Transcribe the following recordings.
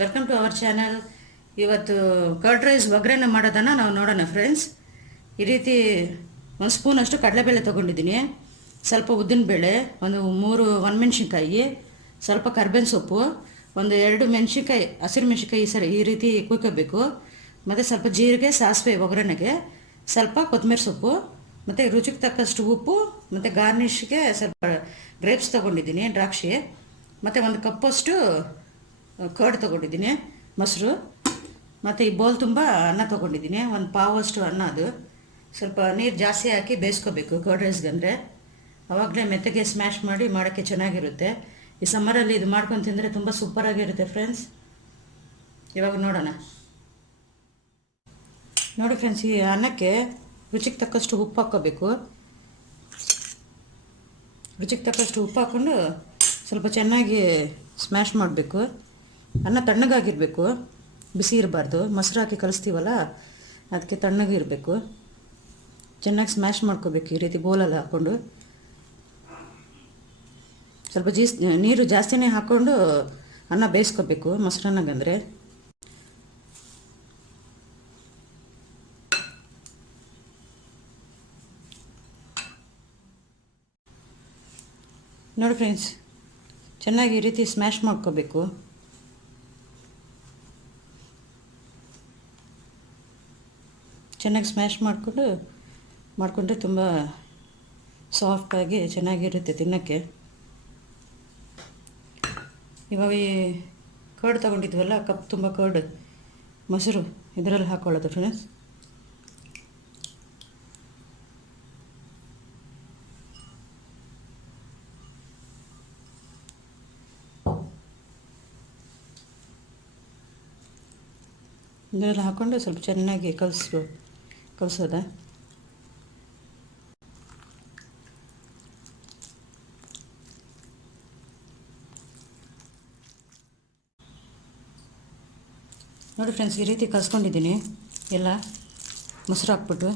Welcome to our channel. ಇವತ್ತು curd rice ಒಗ್ಗರಣೆ ಮಾಡೋದನ್ನು ನಾವು ನೋಡೋಣ ಫ್ರೆಂಡ್ಸ್. ಈ ರೀತಿ ಒಂದು ಸ್ಪೂನಷ್ಟು ಕಡಲೆಬೇಳೆ ತೊಗೊಂಡಿದ್ದೀನಿ, ಸ್ವಲ್ಪ ಉದ್ದಿನಬೇಳೆ, ಒಂದು 3 ಒಣಮೆಣ್ಸಿನ್ಕಾಯಿ, ಸ್ವಲ್ಪ ಕರ್ಬೇವಿನ ಸೊಪ್ಪು, ಒಂದು 2 ಮೆಣಸಿನ್ಕಾಯಿ, ಹಸಿರು ಮೆಣಸಿನ್ಕಾಯಿ ಈ ರೀತಿ ಕುಯ್ಕೋಬೇಕು. ಮತ್ತು ಸ್ವಲ್ಪ ಜೀರಿಗೆ, ಸಾಸಿವೆ ಒಗ್ಗರಣೆಗೆ, ಸ್ವಲ್ಪ ಕೊತ್ತಂಬರಿ ಸೊಪ್ಪು, ಮತ್ತು ರುಚಿಗೆ ತಕ್ಕಷ್ಟು ಉಪ್ಪು, ಮತ್ತು ಗಾರ್ನಿಷ್ಗೆ ಸ್ವಲ್ಪ ಗ್ರೇಪ್ಸ್ ತೊಗೊಂಡಿದ್ದೀನಿ, ದ್ರಾಕ್ಷಿ, ಮತ್ತು ಒಂದು ಕಪ್ಪಷ್ಟು ಕರ್ಡ್ ತೊಗೊಂಡಿದ್ದೀನಿ, ಮೊಸರು, ಮತ್ತು ಈ ಬೌಲ್ ತುಂಬ ಅನ್ನ ತೊಗೊಂಡಿದ್ದೀನಿ, ಒಂದು ಪಾವಷ್ಟು ಅನ್ನ. ಅದು ಸ್ವಲ್ಪ ನೀರು ಜಾಸ್ತಿ ಹಾಕಿ ಬೇಯಿಸ್ಕೋಬೇಕು ಕರ್ಡ್ ರೈಸ್ಗೆ, ಅಂದರೆ ಆವಾಗಲೇ ಮೆತ್ತಗೆ ಸ್ಮ್ಯಾಶ್ ಮಾಡಿ ಮಾಡೋಕ್ಕೆ ಚೆನ್ನಾಗಿರುತ್ತೆ. ಈ ಸಮ್ಮರಲ್ಲಿ ಇದು ಮಾಡ್ಕೊಂಡು ತಿಂದರೆ ತುಂಬ ಸೂಪರಾಗಿರುತ್ತೆ ಫ್ರೆಂಡ್ಸ್. ಇವಾಗ ನೋಡೋಣ. ನೋಡಿ ಫ್ರೆಂಡ್ಸ್, ಈ ಅನ್ನಕ್ಕೆ ರುಚಿಗೆ ತಕ್ಕಷ್ಟು ಉಪ್ಪು ಹಾಕ್ಕೋಬೇಕು. ರುಚಿಗೆ ತಕ್ಕಷ್ಟು ಉಪ್ಪು ಹಾಕ್ಕೊಂಡು ಸ್ವಲ್ಪ ಚೆನ್ನಾಗಿ ಸ್ಮ್ಯಾಶ್ ಮಾಡಬೇಕು. ಅನ್ನ ತಣ್ಣಗಾಗಿರಬೇಕು, ಬಿಸಿ ಇರಬಾರ್ದು. ಮೊಸರು ಹಾಕಿ ಕಲಿಸ್ತೀವಲ್ಲ, ಅದಕ್ಕೆ ತಣ್ಣಗಿರಬೇಕು. ಚೆನ್ನಾಗಿ ಸ್ಮ್ಯಾಶ್ ಮಾಡ್ಕೋಬೇಕು ಈ ರೀತಿ ಬೋಲಲ್ಲಿ ಹಾಕ್ಕೊಂಡು. ಸ್ವಲ್ಪ ನೀರು ಜಾಸ್ತಿನೇ ಹಾಕ್ಕೊಂಡು ಅನ್ನ ಬೇಯಿಸ್ಕೋಬೇಕು ಮೊಸರನ್ನಗಂದರೆ. ನೋಡಿ ಫ್ರೆಂಡ್ಸ್, ಚೆನ್ನಾಗಿ ಈ ರೀತಿ ಸ್ಮ್ಯಾಶ್ ಮಾಡ್ಕೋಬೇಕು. ಚೆನ್ನಾಗಿ ಸ್ಮ್ಯಾಶ್ ಮಾಡಿಕೊಂಡ್ರೆ ತುಂಬ ಸಾಫ್ಟಾಗಿ ಚೆನ್ನಾಗಿರುತ್ತೆ ತಿನ್ನೋಕ್ಕೆ. ಇವಾಗ ಈ ಕರ್ಡ್ ತೊಗೊಂಡಿದ್ವಲ್ಲ, ಕಪ್ ತುಂಬ ಕರ್ಡ್ ಮೊಸರು ಇದರಲ್ಲಿ ಹಾಕ್ಕೊಳ್ಳೋದು ಫ್ರೆಂಡ್ಸ್. ಇದೆಲ್ಲ ಹಾಕ್ಕೊಂಡು ಸ್ವಲ್ಪ ಚೆನ್ನಾಗಿ ಕಲಿಸೋದ. ನೋಡಿ ಫ್ರೆಂಡ್ಸ್, ಈ ರೀತಿ ಕಲಿಸ್ಕೊಂಡಿದ್ದೀನಿ ಎಲ್ಲ. ಮೊಸರು ಹಾಕ್ಬಿಟ್ಟು,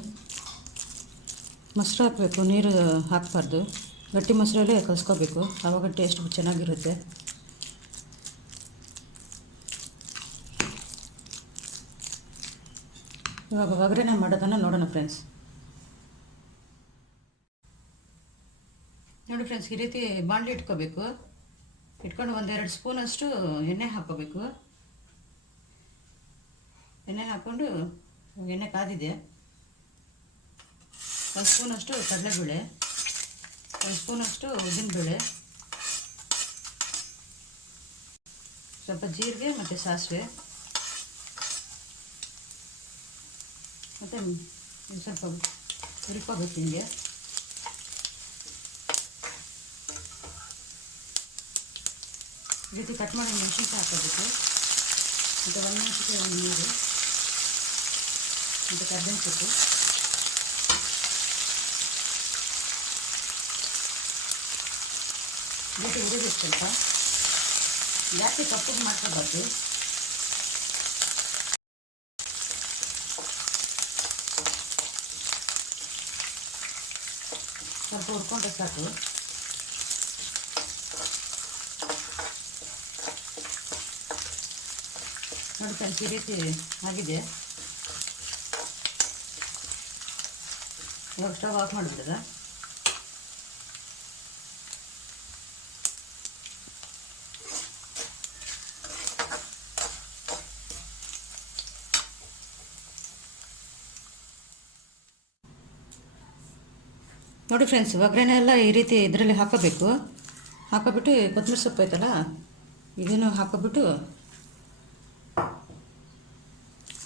ಮೊಸರು ಹಾಕಬೇಕು, ನೀರು ಹಾಕಬಾರ್ದು. ಗಟ್ಟಿ ಮೊಸರಲ್ಲೇ ಕಲಿಸ್ಕೋಬೇಕು, ಆವಾಗ ಟೇಸ್ಟ್ ಚೆನ್ನಾಗಿರುತ್ತೆ. ಇವಾಗ ಒಗ್ಗರಣೆ ಮಾಡೋದನ್ನು ನೋಡೋಣ ಫ್ರೆಂಡ್ಸ್. ನೋಡಿ ಫ್ರೆಂಡ್ಸ್, ಈ ರೀತಿ ಬಾಣಲಿ ಇಟ್ಕೋಬೇಕು. ಇಟ್ಕೊಂಡು 1-2 ಸ್ಪೂನಷ್ಟು ಎಣ್ಣೆ ಹಾಕ್ಕೋಬೇಕು. ಎಣ್ಣೆ ಹಾಕ್ಕೊಂಡು, ಎಣ್ಣೆ ಕಾದಿದೆ, 1 ಸ್ಪೂನಷ್ಟು ಕಡಲೆಬೇಳೆ, 1 ಸ್ಪೂನಷ್ಟು ಉದ್ದಿನಬೇಳೆ, ಸ್ವಲ್ಪ ಜೀರಿಗೆ ಮತ್ತು ಸಾಸಿವೆ, ಮತ್ತು ಸ್ವಲ್ಪ ಹುರ್ಕೋಬೇಕು ಹಿಂಗೆ. ಈ ರೀತಿ ಕಟ್ ಮಾಡಿ ಮೆಣಸಿನ್ಕಾಯಿ ಹಾಕೋಬೇಕು, ಮತ್ತು 1 ಮೆಣಸಿನ್ಕಾಯಿ ನೀರು, ಮತ್ತು ಕರ್ಬೇವಿನ ಸೊಪ್ಪು, ಈ ರೀತಿ ಹುರಿಬೇಕು. ಸ್ವಲ್ಪ ಜಾಸ್ತಿ ಕಪ್ಪಗೆ ಮಾಡ್ಕೋಬಾರ್ದು. ಸ್ವಲ್ಪ ಹುರ್ಕೊಂಡ್ರೆ ಸಾಕು. ನೋಡಿ ಫ್ರೆಂಡ್ಸ್, ಈ ರೀತಿ ಆಗಿದೆ. ಇವಾಗ ಸ್ಟವ್ ಆಫ್ ಮಾಡಿಬಿಡೋದ. ನೋಡಿ ಫ್ರೆಂಡ್ಸ್, ಒಗ್ಗರಣೆ ಎಲ್ಲ ಈ ರೀತಿ ಇದರಲ್ಲಿ ಹಾಕೋಬೇಕು. ಹಾಕೋಬಿಟ್ಟು ಕೊತ್ತಂಬರಿ ಸೊಪ್ಪು ಐತಲ್ಲ, ಇದನ್ನು ಹಾಕೋಬಿಟ್ಟು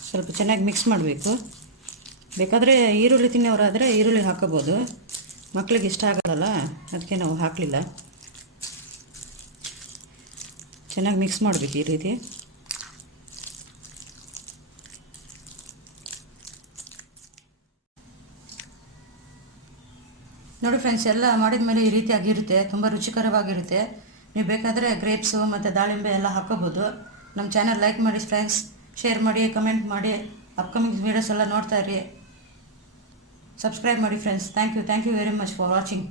ಸ್ವಲ್ಪ ಚೆನ್ನಾಗಿ ಮಿಕ್ಸ್ ಮಾಡಬೇಕು. ಬೇಕಾದರೆ ಈರುಳ್ಳಿ ತಿನ್ನೋರಾದರೆ ಈರುಳ್ಳಿ ಹಾಕೋಬೋದು, ಮಕ್ಕಳಿಗೆ ಇಷ್ಟ ಆಗೋಲ್ಲ, ಅದಕ್ಕೆ ನಾವು ಹಾಕಲಿಲ್ಲ. ಚೆನ್ನಾಗಿ ಮಿಕ್ಸ್ ಮಾಡಬೇಕು ಈ ರೀತಿ. ನೋಡಿ ಫ್ರೆಂಡ್ಸ್, ಎಲ್ಲ ಮಾಡಿದ ಮೇಲೆ ಈ ರೀತಿ ಆಗಿರುತ್ತೆ, ತುಂಬ ರುಚಿಕರವಾಗಿರುತ್ತೆ. ನೀವು ಬೇಕಾದರೆ ಗ್ರೇಪ್ಸು ಮತ್ತು ದಾಳಿಂಬೆ ಎಲ್ಲ ಹಾಕೋಬೋದು. ನಮ್ಮ ಚಾನಲ್ ಲೈಕ್ ಮಾಡಿ ಫ್ರೆಂಡ್ಸ್, ಶೇರ್ ಮಾಡಿ, ಕಮೆಂಟ್ ಮಾಡಿ, ಅಪ್ಕಮಿಂಗ್ ವೀಡಿಯೋಸ್ ಎಲ್ಲ ನೋಡ್ತಾ ಇರಿ, ಸಬ್ಸ್ಕ್ರೈಬ್ ಮಾಡಿ friends. Thank you very much for watching.